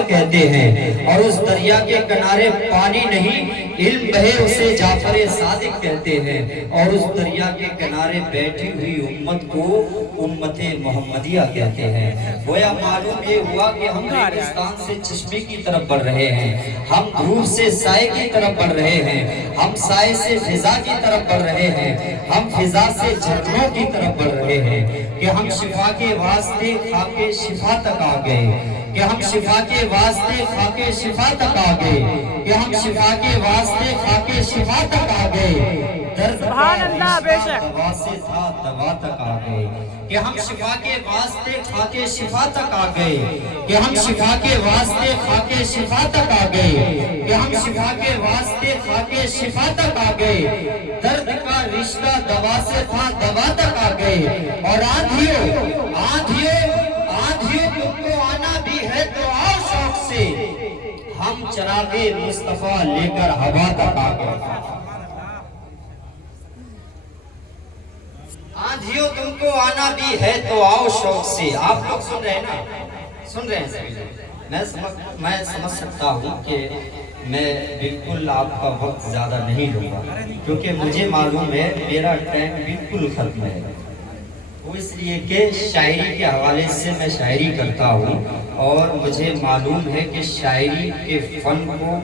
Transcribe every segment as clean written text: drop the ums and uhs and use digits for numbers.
جعفر کہتے ہیں، اور اس دریا کے کنارے پانی نہیں علم بہے اسے جعفر صادق کہتے ہیں، اور اس دریا کے کنارے بیٹھی ہوئی امت کو امت محمدیہ کہتے ہیں۔ گویا معلوم یہ ہوا کہ ہم ریگستان سے چشمے کی طرف بڑھ رہے ہیں، ہم دھوپ سے سائے کی طرف بڑھ رہے ہیں، ہم سائے سے فضا کی طرف بڑھ رہے ہیں، ہم فضا سے جھرنوں کی طرف بڑھ رہے ہیں، کہ ہم شفا کے واسطے خاک شفا تک آ گئے، کہ ہم شفا کے واسطے خاک شفا تک آ گئے، کہ ہم شفا کے واسطے خاک شفا تک آ گئے، درد کا رشتہ دوا سے تھا دوا تک آ گئے، کہ ہم شفا کے واسطے خاک شفا تک آ گئے، کہ ہم شفا کے واسطے خاک شفا تک آ گئے، کہ ہم شفا کے واسطے خاک شفا تک آ گئے، درد کا رشتہ دوا سے تھا دوا تک آ گئے، اور آندھیوں آندھیوں آندھیوں تم کو آنا بھی ہے تو آؤ شوق سے، ہم چراغ مصطفیٰ لے کر ہوا تک آ گئے۔ آندھیوں تم کو آنا بھی ہے تو آؤ شوق سے۔ آپ لوگ سن رہے ہیں نا؟ سن رہے ہیں؟ میں سمجھ سکتا ہوں کہ میں بالکل آپ کا وقت زیادہ نہیں لوں گا، کیونکہ مجھے معلوم ہے میرا ٹائم بالکل ختم ہے، وہ اس لیے کہ شاعری کے حوالے سے میں شاعری کرتا ہوں، اور مجھے معلوم ہے کہ شاعری کے فن کو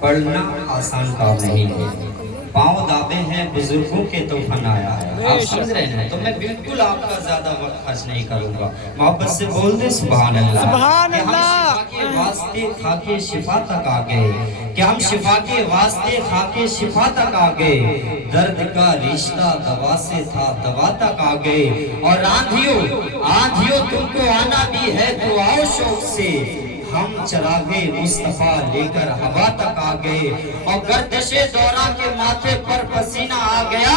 پڑھنا آسان کام نہیں ہے، پاؤں دابے ہیں بزرگوں کے تو فن آیا ہے، آپ سمجھ رہے ہیں؟ تو میں بالکل آپ کا زیادہ وقت خرچ نہیں کروں گا، محبت سے بول دیں سبحان اللہ، کہ ہم شفا کے واسطے خاک شفا تک آ گئے، کہ ہم شفا کے واسطے خاک شفا تک آ گئے، درد کا رشتہ دوا سے تھا دوا تک آ گئے، اور آندھیوں آندھیوں تم کو آنا بھی ہے تو آؤ شوق سے، ہم چراغ مصطفیٰ لے کر ہوا تک آ گئے، اور گردش دورہ کے ماتھے پر پسینہ آ گیا،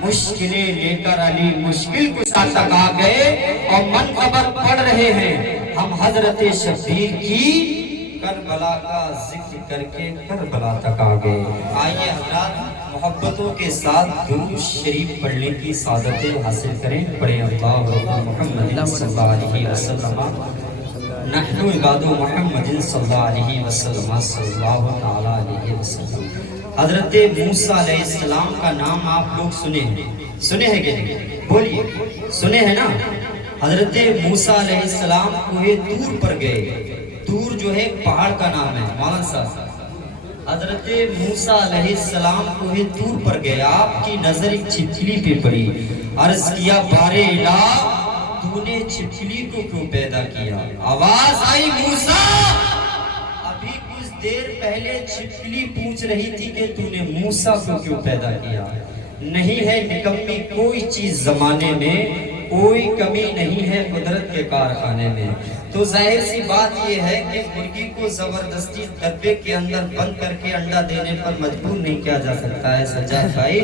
مشکلیں لے کر علی مشکل کشا تک آ گئے، اور منقبر پڑھ رہے ہیں ہم حضرت شبیر کی، کربلا کا ذکر کر کے کربلا تک آ گئے۔ آئیے حضرات محبتوں کے ساتھ درود شریف پڑھنے کی سعادت حاصل کریں، پڑھیں اللہ محمد صلی اللہ علیہ وسلم، نحن عباد محمد صلی اللہ علیہ وسلم صلی اللہ علیہ وسلم۔ حضرت موسیٰ علیہ السلام کا نام آپ لوگ سنے ہیں کہ نہیں؟ بولیے سنے ہیں نا؟ حضرت موسیٰ علیہ السلام کوہ طور پر گئے، طور جو ہے پہاڑ کا نام ہے مولانا صاحب، حضرت موسیٰ علیہ السلام کوہ طور پر گئے، آپ کی نظر ایک چھپکلی پہ پڑی، عرض کیا بار الہ تو نے چھپکلی کو کیوں پیدا کیا؟ آواز آئی موسیٰ ابھی کچھ دیر پہلے چھپکلی پوچھ رہی تھی کہ تو نے موسیٰ کو کیوں پیدا کیا؟ نہیں ہے نکمی کوئی چیز زمانے میں، کوئی کمی نہیں ہے قدرت کے کارخانے میں، تو ظاہر سی بات یہ ہے کہ مرغی کو زبردستی ڈبے کے اندر بند کر کے انڈا دینے پر مجبور نہیں کیا جا سکتا ہے سجاد بھائی،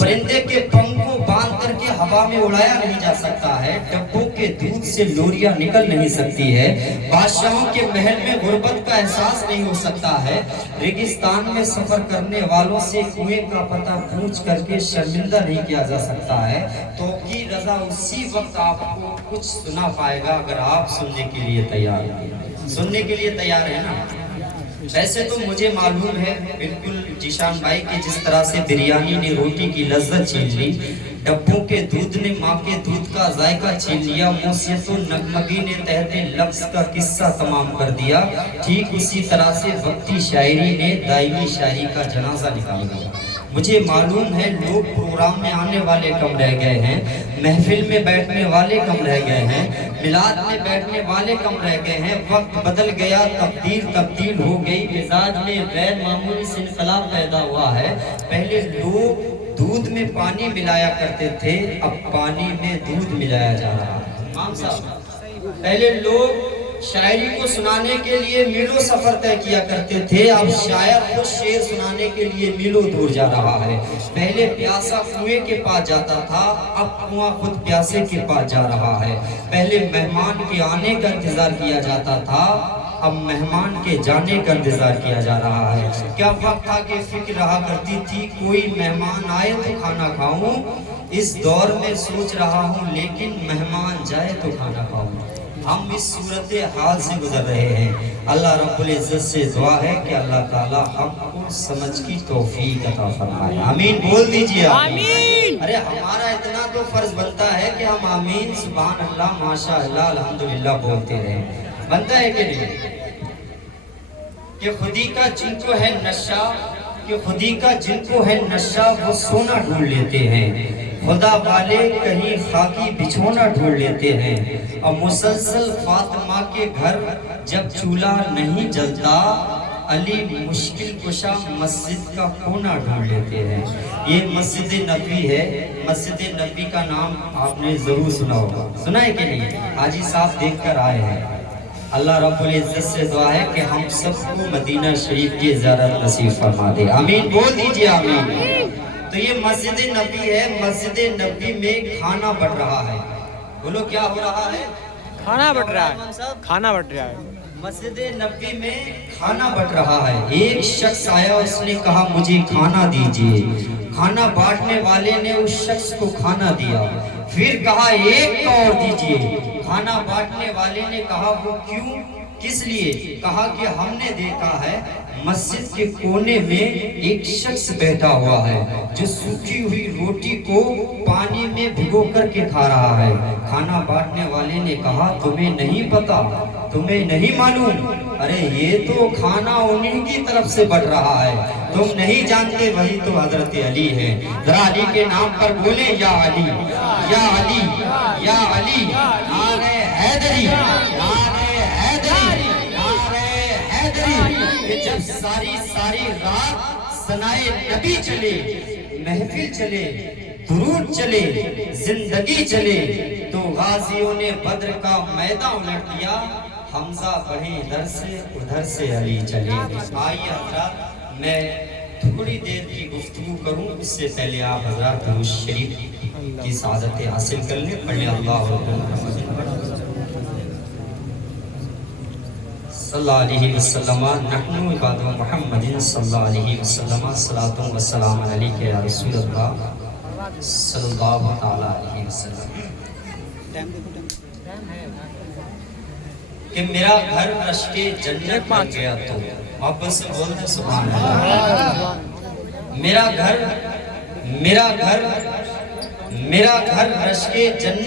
پرندے کے پنکھ کو باندھ کر کے ہوا میں اڑایا نہیں جا سکتا ہے، ڈبوں کے دودھ سے لوریاں نکل نہیں سکتی ہے، بادشاہوں کے محل میں غربت کا احساس نہیں ہو سکتا ہے، ریگستان میں سفر کرنے والوں سے کنویں کا پتہ پوچھ کر کے شرمندہ نہیں کیا جا سکتا ہے، تو کی رضا اسی وقت آپ کو کچھ سنا پائے گا اگر آپ سننے کے لیے تیار ہیں، سننے کے لیے تیار ہیں نا؟ ویسے تو مجھے معلوم ہے بالکل جیشان بھائی کہ جس طرح سے بریانی نے روٹی کی لذت چھین لی، ڈبوں کے دودھ نے ماں کے دودھ کا ذائقہ چھین لیا، موسیقی و نغمگی نے تحت لفظ کا قصہ تمام کر دیا، ٹھیک اسی طرح سے وقتی شاعری نے دائمی شاعری کا جنازہ نکال دیا۔ مجھے معلوم ہے لوگ پروگرام میں آنے والے کم رہ گئے ہیں، محفل میں بیٹھنے والے کم رہ گئے ہیں، میلاد میں بیٹھنے والے کم رہ گئے ہیں، وقت بدل گیا، تبدیل ہو گئی، مزاج میں غیر معمولی سے انقلاب پیدا ہوا ہے، پہلے لوگ دودھ میں پانی ملایا کرتے تھے، اب پانی میں دودھ ملایا جا رہا ہے۔ امام صاحب پہلے لوگ شاعری کو سنانے کے لیے میلوں سفر طے کیا کرتے تھے، اب شاعر کو شعر سنانے کے لیے میلوں دور جا رہا ہے، پہلے پیاسا کنویں کے پاس جاتا تھا، اب کنواں خود پیاسے کے پاس جا رہا ہے، پہلے مہمان کے آنے کا انتظار کیا جاتا تھا، اب مہمان کے جانے کا انتظار کیا جا رہا ہے۔ کیا وقت تھا کہ فکر رہا کرتی تھی کوئی مہمان آئے تو کھانا کھاؤں، اس دور میں سوچ رہا ہوں لیکن مہمان جائے تو کھانا کھاؤں۔ ہم اس صورت حال سے گزر رہے ہیں. اللہ رب العزت سے دعا ہے کہ اللہ تعالیٰ ہم کو سمجھ کی توفیق عطا فرمائے. آمین بول دیجئے. آمین. ارے ہمارا اتنا تو فرض بنتا ہے کہ ہم آمین سبحان اللہ ماشاءاللہ الحمدللہ بولتے رہیں. بنتا ہے کہ نہیں؟ کہ خودی کا جن کو ہے نشہ، کہ خودی کا جن کو ہے نشہ وہ سونا ڈھونڈ لیتے ہیں. خدا والے کہیں خاکی بچھونا ڈھونڈ لیتے ہیں. اور مسلسل فاطمہ کے گھر جب چولہا نہیں جلتا، علی مشکل کشا مسجد کا کونا ڈھونڈ لیتے ہیں. یہ مسجد نبوی ہے. مسجد نبوی کا نام آپ نے ضرور سنا ہوگا. سنا ہے کہ نہیں؟ حاجی صاحب دیکھ کر آئے ہیں. اللہ رب العزت سے دعا ہے کہ ہم سب کو مدینہ شریف کی زیارت نصیب فرما دے. آمین بول دیجئے. آمین. تو یہ مسجد نبوی ہے. مسجد نبوی میں کھانا بٹ رہا ہے. بولو کیا ہو رہا ہے؟ کھانا بٹ رہا ہے. کھانا بٹ رہا ہے. مسجد نبوی میں کھانا بٹ رہا ہے. ایک شخص آیا، اس نے کہا مجھے کھانا دیجئے. کھانا بانٹنے والے نے اس شخص کو کھانا دیا. پھر کہا ایک اور دیجئے. کھانا بانٹنے والے نے کہا وہ کیوں، کس لیے؟ کہا کہ ہم نے دیکھا ہے مسجد کے کونے میں ایک شخص بیٹھا ہوا ہے جو سوکھی ہوئی روٹی کو پانی میں بھگو کر کے کھا رہا ہے. کھانا بانٹنے والے نے کہا تمہیں نہیں پتا، تمہیں نہیں معلوم؟ ارے یہ تو کھانا انہیں کی طرف سے بڑھ رہا ہے، تم نہیں جانتے وہی تو حضرت علی ہے. ذرا علی کے نام پر بولے یا علی یا علی یا علی. نعرہ حیدری، نعرہ حیدری، نعرہ حیدری. کہ جب ساری رات ثنائے نبی چلے، محفل چلے، درود چلے، زندگی چلے، تو غازیوں نے بدر کا میدان الٹ دیا. حمزہ بڑھے ادھر سے علی چلے. آئیے حضرات میں تھوڑی دیر کی گفتگو کروں، اس سے پہلے آپ حضرات درود شریف کی سعادت حاصل کر لیں. پڑھ لیں اللہ صلی اللہ علیہ وسلم. نحن عباد محمد صلی اللہ علیہ وسلم. صلاۃ و سلام علیک یا رسول اللہ صلی اللہ تعالی علیہ وسلم. کہ میرا گھر رشک جنت بن گیا تو آپ سے بول دیں سبحان اللہ. میرا گھر رشک جنت